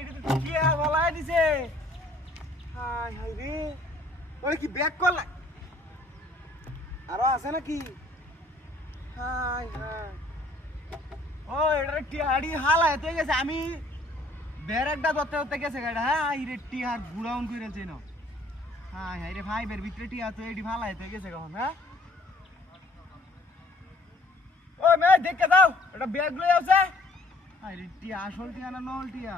এটা তো টিয়া বলাই দিছে। হাই হাই রে, ওরে কি ব্যাক কল আরো আছে নাকি? হাই হাই, ও এটা টিয়াড়ি হালা এতে গেছে। আমি বেরেকটা ধরতে ধরতে গেছে গাড়ি। হ্যাঁ এই রে টিয়ার ঘুরাউন করে চেন। হাই হাই রে ভাই, বের ভিতরে টিয়া তো এডি ফালা এতে গেছে কখন? হ্যাঁ ও মে দেখে দাও, এটা ব্যাগ লই আছে। হাই রে টিয়া আসল টিয়া না নল টিয়া?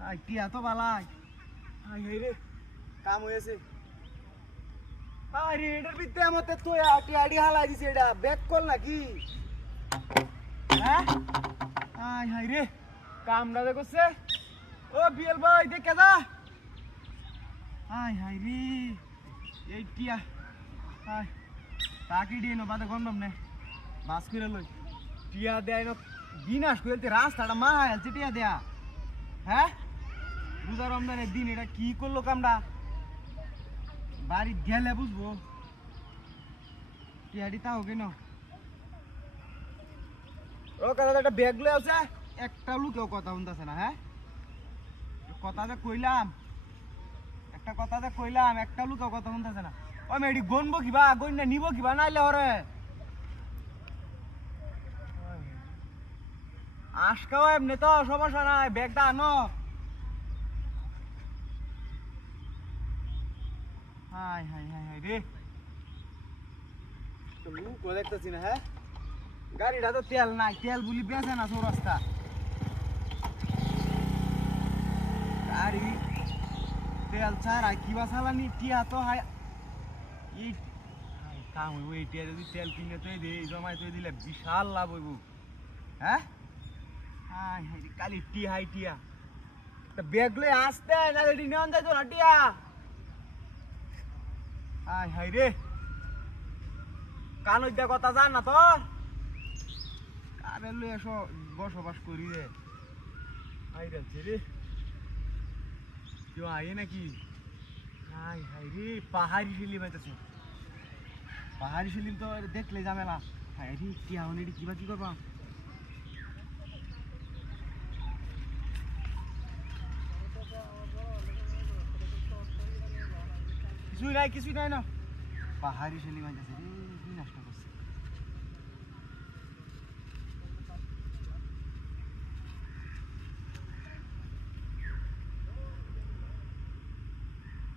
হাই টিয়া তো বালাই। হাই হাই রে, কাম হয়েছে। আরে এটার ভিতরে আমাতে তো টিয়াড়ি হালাই দিছে। এটা ব্যাক কল নাকি? হ্যাঁ হাই হাই রে, কামটা যে করছে। ও বিএল ভাই দেখে যা। হাই হাই রে, এই টিয়া হাই তাকি দিয়ে নো বাদে গন্ধম নে বাস করে লই টিয়া দেয় না বিনাশ করতে রাস্তাটা মা হালছে টিয়া দেয়া। হ্যাঁ রোজা রমজানের দিন এটা কি করলো কামটা? বাড়ি গেলে বুঝবো। টিয়াডি তাও কেন ও কথা একটা ব্যাগ লয়ে আছে, একটা লোকেও কথা শুনতেছে না। হ্যাঁ কথা যে কইলাম, একটা কথা যে কইলাম, একটা লোকেও কথা শুনতেছে না। ও মেডি গনবো কিবা, গইনা নিব কিবা নাইলে হরে আজকাও এমনি তো সমস্যা নাই, ব্যাগটা আনো। হাই হাই হাই হাই রে, লোকও দেখতেছি না। হ্যাঁ গাড়িটা তো তেল নাই, তেল বুলি বেঁচে না চৌরাস্তা। গাড়ি তেল ছাড়া কিবা চালানি টিয়া তো হাই এই কাম হইব। এই টিয়া যদি তেল কিনে তো জমাই তো দিলে বিশাল লাভ হইব। হ্যাঁ হাই হাই কালি টি হাই টিয়া ব্যাগ লই আসতে না রেডি নেওয়া যায় তো না টিয়া। হাই হাই রে, কানই দা কথা জান না তোর? কারে লই এসো বসবাস করি রে। হাই রে রে, কেউ আয়ে নাকি? হাই হাই রে, পাহাড়ি শিলিম আইতেছে। পাহাড়ি শিলিম তো দেখলে ঝামেলা। হাই রে টিয়া হনে কিবা কি করবা? কিছুই নাই, কিছুই নাই না। পাহাড়ি শিলিম আইতেছে রে, কি নষ্ট করছে।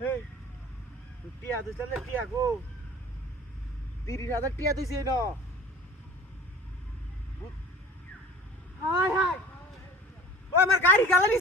এই টিয়া দিছে না? টিয়া গো 30,000 টিয়া দিছে না। হাই হাই, ও আমার গাড়ি গালানি